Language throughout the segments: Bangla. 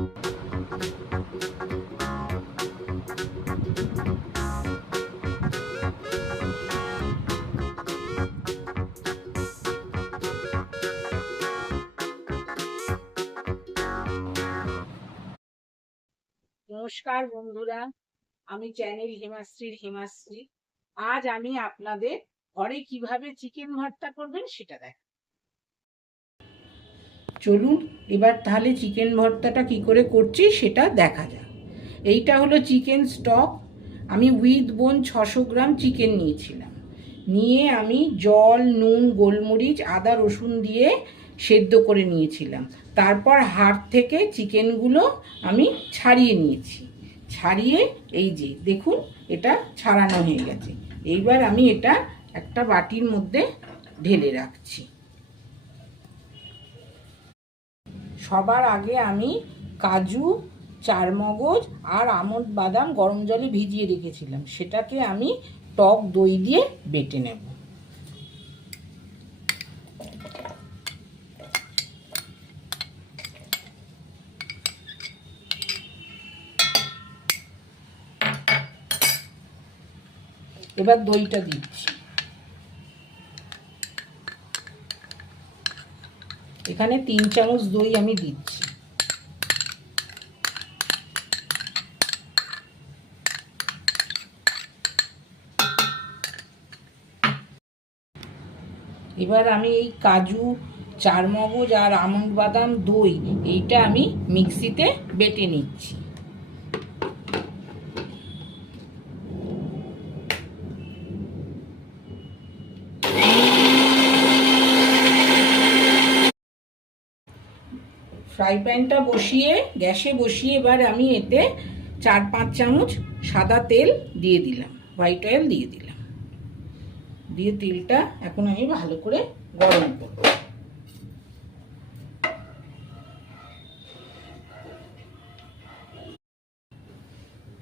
নমস্কার বন্ধুরা, আমি চ্যানেল হিমাশ্রীর হিমাশ্রী। আজ আমি আপনাদের ঘরে কিভাবে চিকেন ভর্তা করবেন সেটা দেখাবো। চলুন এবার তাহলে চিকেন ভর্তাটা কি করে করছি সেটা দেখা যাক। এইটা হলো চিকেন স্টক। আমি উইথ বোন 600 গ্রাম চিকেন নিয়েছিলাম। নিয়ে আমি জল, নুন, গোলমরিচ, আদা, রসুন দিয়ে সেদ্ধ করে নিয়েছিলাম। তারপর হাড় থেকে চিকেনগুলো আমি ছাড়িয়ে নিয়েছি। ছাড়িয়ে এই যে দেখুন, এটা ছাড়ানো হয়ে গেছে। এইবার আমি এটা একটা বাটির মধ্যে ঢেলে রাখছি। সবার আগে আমি কাজু, চারমগজ আর আমন্ড বাদাম গরম জলে ভিজিয়ে রেখেছিলাম, সেটাকে আমি টক দই দিয়ে বেটে নেব। এবার দইটা দিচ্ছি। এখানে 3 চামচ দই আমি দিচ্ছি। এবার আমি এই কাজু, চারমগজ আর আমন্ড বাদাম দই এইটা আমি মিক্সিতে বেটে নিচ্ছি। ফ্রাই প্যানটা বসিয়ে গ্যাসে বসিয়ে এবার আমি এতে 4-5 চামচ সাদা তেল দিয়ে দিলাম, হোয়াইট অয়েল দিয়ে দিলাম। দিয়ে তেলটা এখন আমি ভালো করে গরম করব।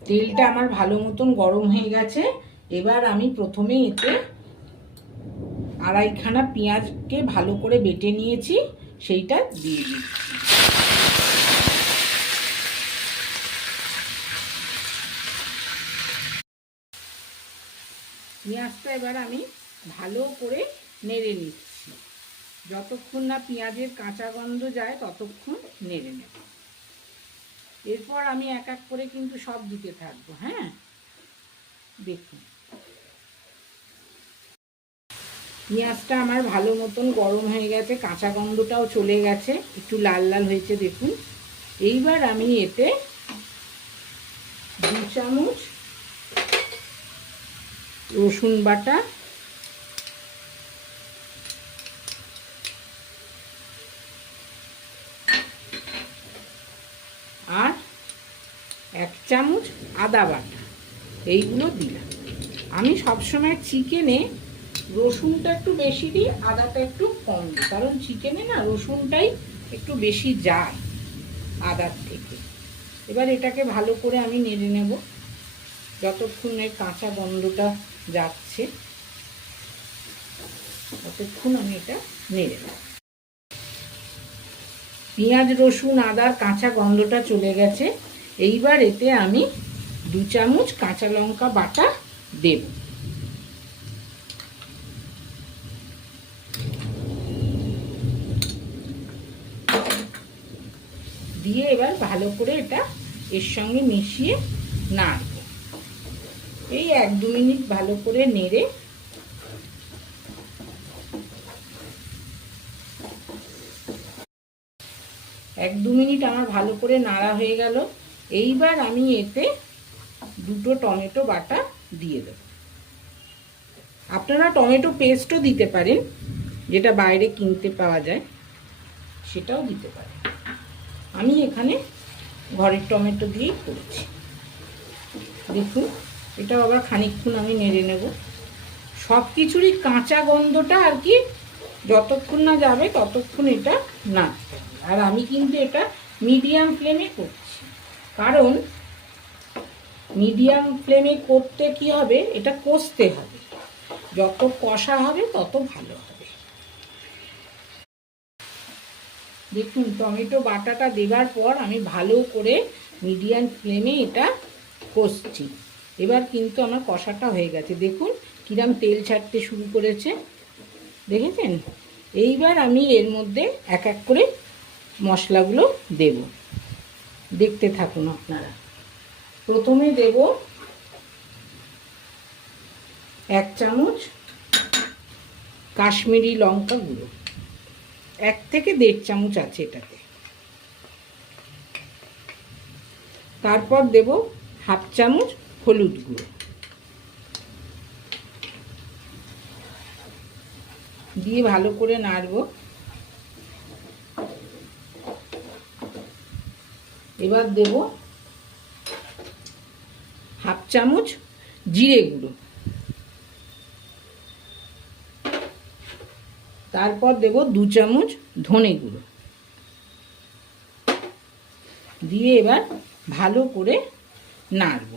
তেলটা আমার ভালো মতন গরম হয়ে গেছে। এবার আমি প্রথমে এতে 2.5 খানা পেঁয়াজকে ভালো করে বেটে নিয়েছি, সেইটা দিয়ে দিচ্ছি। পেঁয়াজটা এবার আমি ভালো করে নেড়ে নিচ্ছি। যতক্ষণ না পেঁয়াজের কাঁচা গন্ধ যায় ততক্ষণ নেড়ে নেব। এরপর আমি এক এক করে কিন্তু সব দিতে থাকবো। হ্যাঁ, দেখুন পেঁয়াজটা আমার ভালো মতন গরম হয়ে গেছে, কাঁচা গন্ধটাও চলে গেছে, একটু লাল লাল হয়েছে দেখুন। এইবার আমি এতে 2 চামচ রসুন বাটা, আর 1 চামচ আদা বাটা এইগুলো দিলাম। আমি সবসময় চিকেনে রসুনটা একটু বেশি দিই, আদাটা একটু কম দিই, কারণ চিকেনে না রসুনটাই একটু বেশি যায় আদার থেকে। এবার এটাকে ভালো করে আমি নেড়ে নেব যতক্ষণ এর কাঁচা গন্ধটা যাচ্ছে, ততক্ষণ আমি এটা নেড়ে নেব। পেঁয়াজ, রসুন, আদার কাঁচা গন্ধটা চলে গেছে। এইবার এতে আমি 2 চামচ কাঁচা লঙ্কা বাটা দেব। দিয়ে এবার ভালো করে এটা এর সঙ্গে মিশিয়ে নাড়ব। এই 1-2 মিনিট ভালো করে নেড়ে আমার ভালো করে নাড়া হয়ে গেল। এইবার আমি এতে 2টো টমেটো বাটা দিয়ে দেব। আপনারা টমেটো পেস্টও দিতে পারেন, যেটা বাইরে কিনতে পাওয়া যায়, সেটাও দিতে পারেন। আমি এখানে ঘরের টমেটো দিয়েই করেছি। দেখুন এটাও আবার খানিকক্ষণ আমি নেড়ে নেব। সব কিছুরই কাঁচা গন্ধটা আর কি যতক্ষণ না যাবে ততক্ষণ এটা নাড়তে হবে। আর আমি কিন্তু এটা মিডিয়াম ফ্লেমে করছি, কারণ মিডিয়াম ফ্লেমে করতে কি হবে, এটা কষতে হবে। যত কষা হবে তত ভালো হবে। দেখুন টমেটো বাটাটা দেবার পর আমি ভালো করে মিডিয়াম ফ্লেমে এটা কষছি। এবার কিন্তু আমার কষাটা হয়ে গেছে, দেখুন কিরম তেল ছাড়তে শুরু করেছে, দেখেছেন? এইবার আমি এর মধ্যে এক এক করে মশলাগুলো দেব, দেখতে থাকুন আপনারা। প্রথমে দেব 1 চামচ কাশ্মীরি লঙ্কা গুঁড়ো, 1 থেকে 1.5 চামচ আছে এটাতে। তারপর দেব 1/2 চামচ হলুদ গুঁড়ো, দিয়ে ভালো করে নাড়ব। এবার দেব 1/2 চামচ জিরে গুঁড়ো, তারপর দেব 2 চামচ ধনে গুঁড়ো, দিয়ে এবার ভালো করে নাড়ব।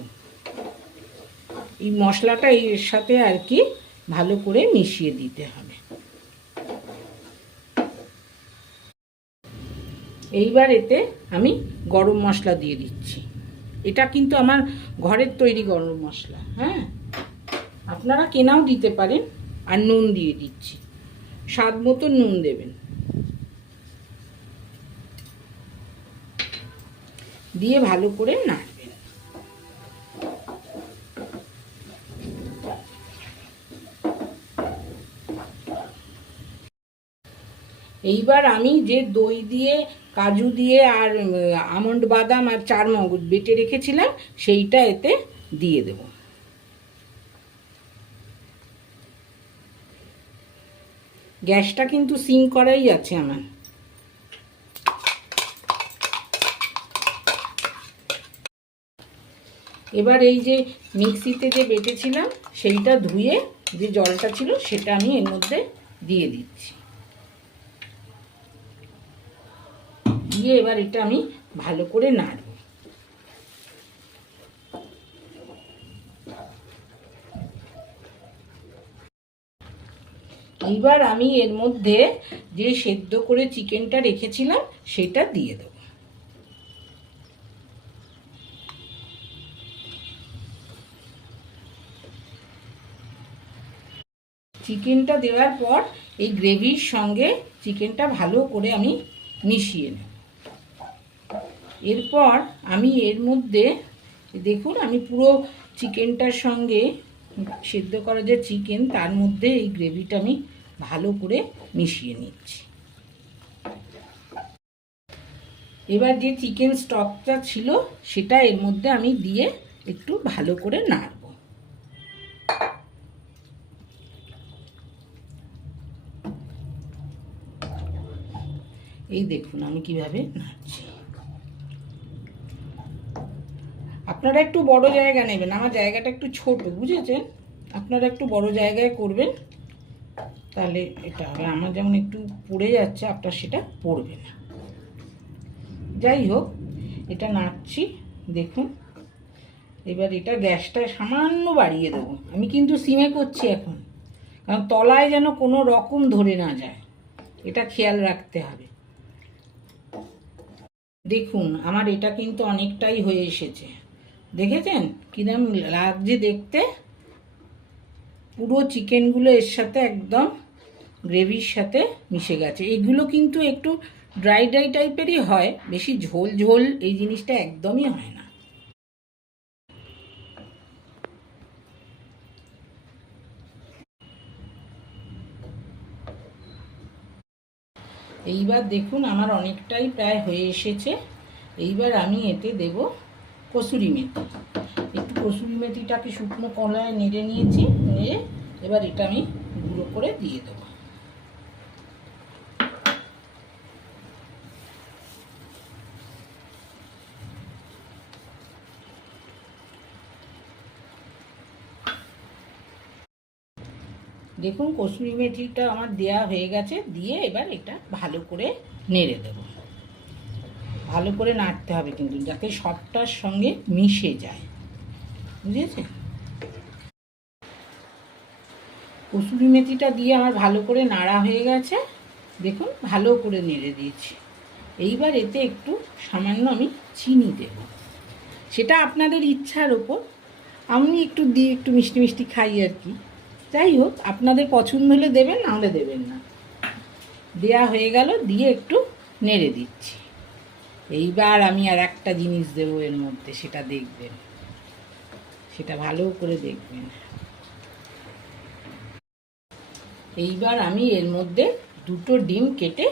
এই মশলাটা এর সাথে আর কি ভালো করে মিশিয়ে দিতে হবে। এইবার এতে আমি গরম মশলা দিয়ে দিচ্ছি। এটা কিন্তু আমার ঘরের তৈরি গরম মশলা, হ্যাঁ, আপনারা কেনাও দিতে পারেন। আর নুন দিয়ে দিচ্ছি, স্বাদ মতো নুন দেবেন, দিয়ে ভালো করে নাড়বেন। এইবার আমি যে দই দিয়ে, কাজু দিয়ে আর আমন্ড বাদাম আর চারমগজ বেটে রেখেছিলাম সেইটা এতে দিয়ে দেব। গ্যাসটা কিন্তু সিম করাই আছে আমার। এবার এই যে মিক্সিতে যে বেটেছিলাম সেইটা ধুয়ে যে জলটা ছিল সেটা আমি এর মধ্যে দিয়ে দিচ্ছি, দিয়ে এবার এটা আমি ভালো করে নাড়ব। এইবার আমি এর মধ্যে যে সেদ্ধ করে চিকেনটা রেখেছিলাম সেটা দিয়ে দেব। চিকেনটা দেওয়ার পর এই গ্রেভির সঙ্গে চিকেনটা ভালো করে আমি মিশিয়ে নেব। এরপর আমি এর মধ্যে দেখুন আমি পুরো চিকেনটার সঙ্গে সেদ্ধ করা যে চিকেন তার মধ্যে এই গ্রেভিটা আমি ভালো করে মিশিয়ে নিচ্ছি। এবার যে চিকেন স্টকটা ছিল সেটা এর মধ্যে আমি দিয়ে একটু ভালো করে নাড়ব। এই দেখুন আমি কিভাবে নাড়ছি। আপনারা একটু বড় জায়গা নেবেন, আমার জায়গাটা একটু ছোট, বুঝেছেন? আপনারা একটু বড় জায়গায় করবেন, তাহলে এটা হবে। আমার যেমন একটু পড়ে যাচ্ছে, আপনার সেটা পড়বে না। যাই হোক, এটা নাড়ছি, দেখুন। এবার এটা গ্যাসটা সামান্য বাড়িয়ে দেবো। আমি কিন্তু সিমে করছি এখন, কারণ তলায় যেন কোনো রকম ধরে না যায়, এটা খেয়াল রাখতে হবে। দেখুন আমার এটা কিন্তু অনেকটাই হয়ে এসেছে, দেখেছেন কিরম লাগছে দেখতে? পুরো চিকেনগুলো এর সাথে একদম গ্রেভির সাথে মিশে গেছে। এগুলো কিন্তু একটু ড্রাই ড্রাই টাইপেরই হয়, বেশি ঝোল ঝোল এই জিনিসটা একদমই হয় না। এইবার দেখুন আমার অনেকটাই প্রায় হয়ে এসেছে। এইবার আমি এতে দেব কসুরি মেথি। একটু কসুরি মেথিটাকে শুকনো কলায় নেড়ে নিয়েছি, নেড়ে এবার এটা আমি গুঁড়ো করে দিয়ে দেবো। দেখুন কসুরি মেথিটা আমার দেয়া হয়ে গেছে, দিয়ে এবার এটা ভালো করে নেড়ে দেব। ভালো করে নাড়তে হবে কিন্তু, যাতে সবটার সঙ্গে মিশে যায়, বুঝেছেন? কসুরি মেথিটা দিয়ে আমার ভালো করে নাড়া হয়ে গেছে, দেখুন ভালো করে নেড়ে দিয়েছি। এইবার এতে একটু সামান্য আমি চিনি দেব, সেটা আপনাদের ইচ্ছার ওপর। আমি একটু দিয়ে একটু মিষ্টি মিষ্টি খাই আর কি। যাই হোক, আপনাদের পছন্দ হলে দেবেন, না হলে দেবেন না। দেয়া হয়ে গেল, দিয়ে একটু নেড়ে দিচ্ছি। এইবার আমি আর একটা জিনিস দেবো এর মধ্যে, সেটা দেখবেন, সেটা ভালো করে দেখবেন। এইবার আমি এর মধ্যে 2টো ডিম কেটে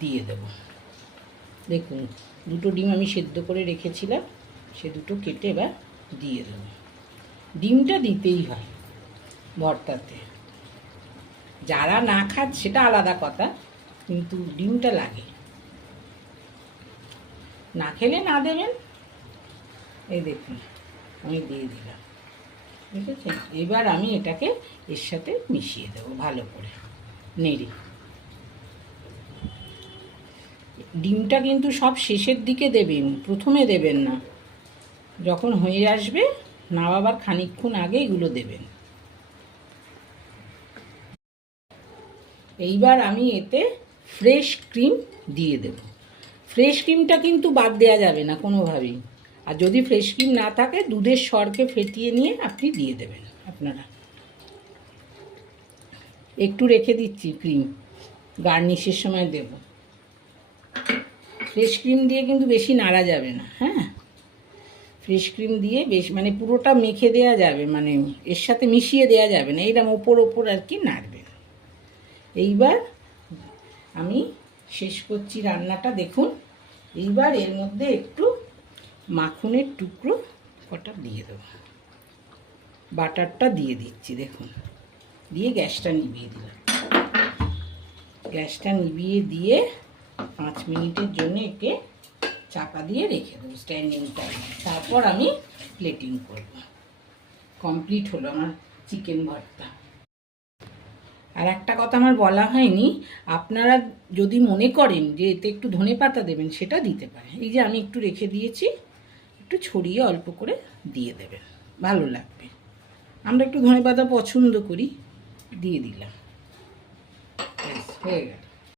দিয়ে দেব। দেখুন, 2টো ডিম আমি সেদ্ধ করে রেখেছিলাম, সে 2টো কেটে এবার দিয়ে দেব। ডিমটা দিতেই হয় ভর্তাতে, যারা না খাচ্ছে সেটা আলাদা কথা, কিন্তু ডিমটা লাগে। না খেলে না দেবেন। এই দেখুন, আমি দিয়ে দিলাম, ঠিক আছে। এবার আমি এটাকে এর সাথে মিশিয়ে দেবো ভালো করে নেড়ে। ডিমটা কিন্তু সব শেষের দিকে দেবেন, প্রথমে দেবেন না। যখন হয়ে আসবে নামাবার খানিকক্ষণ আগে এগুলো দেবেন। এইবার আমি এতে ফ্রেশ ক্রিম দিয়ে দেব। ফ্রেশ ক্রিমটা কিন্তু বাদ দেওয়া যাবে না কোনোভাবেই। আর যদি ফ্রেশ ক্রিম না থাকে, দুধের সরকে ফেটিয়ে নিয়ে আপনি দিয়ে দেবেন। আপনারা একটু রেখে দিচ্ছি ক্রিম, গার্নিশের সময় দেব। ফ্রেশ ক্রিম দিয়ে কিন্তু বেশি নাড়া যাবে না, হ্যাঁ। ফ্রেশ ক্রিম দিয়ে বেশ মানে পুরোটা মেখে দেওয়া যাবে, মানে এর সাথে মিশিয়ে দেওয়া যাবে না, এইরকম ওপর ওপর আর কি নাড়বেন। এইবার আমি শেষ করছি রান্নাটা, দেখুন। এইবার এর মধ্যে একটু মাখনের টুকরো কটা দিয়ে দেবো, বাটারটা দিয়ে দিচ্ছি, দেখুন। দিয়ে গ্যাসটা নিভিয়ে দিলাম। গ্যাসটা নিভিয়ে দিয়ে 5 মিনিটের জন্য একে চাপা দিয়ে রেখে দেবো স্ট্যান্ডিং টাইম। তারপর আমি প্লেটিং করব। কমপ্লিট হলো আমার চিকেন ভর্তা। আর একটা কথা আমার বলা হয়নি, আপনারা যদি মনে করেন যে এতে একটু ধনেপাতা দেবেন, সেটা দিতে পারেন। এই যে আমি একটু রেখে দিয়েছি, একটু ছড়িয়ে অল্প করে দিয়ে দেবেন, ভালো লাগবে। আমরা একটু ধনেপাতা পছন্দ করি, দিয়ে দিলাম, হয়ে গেল।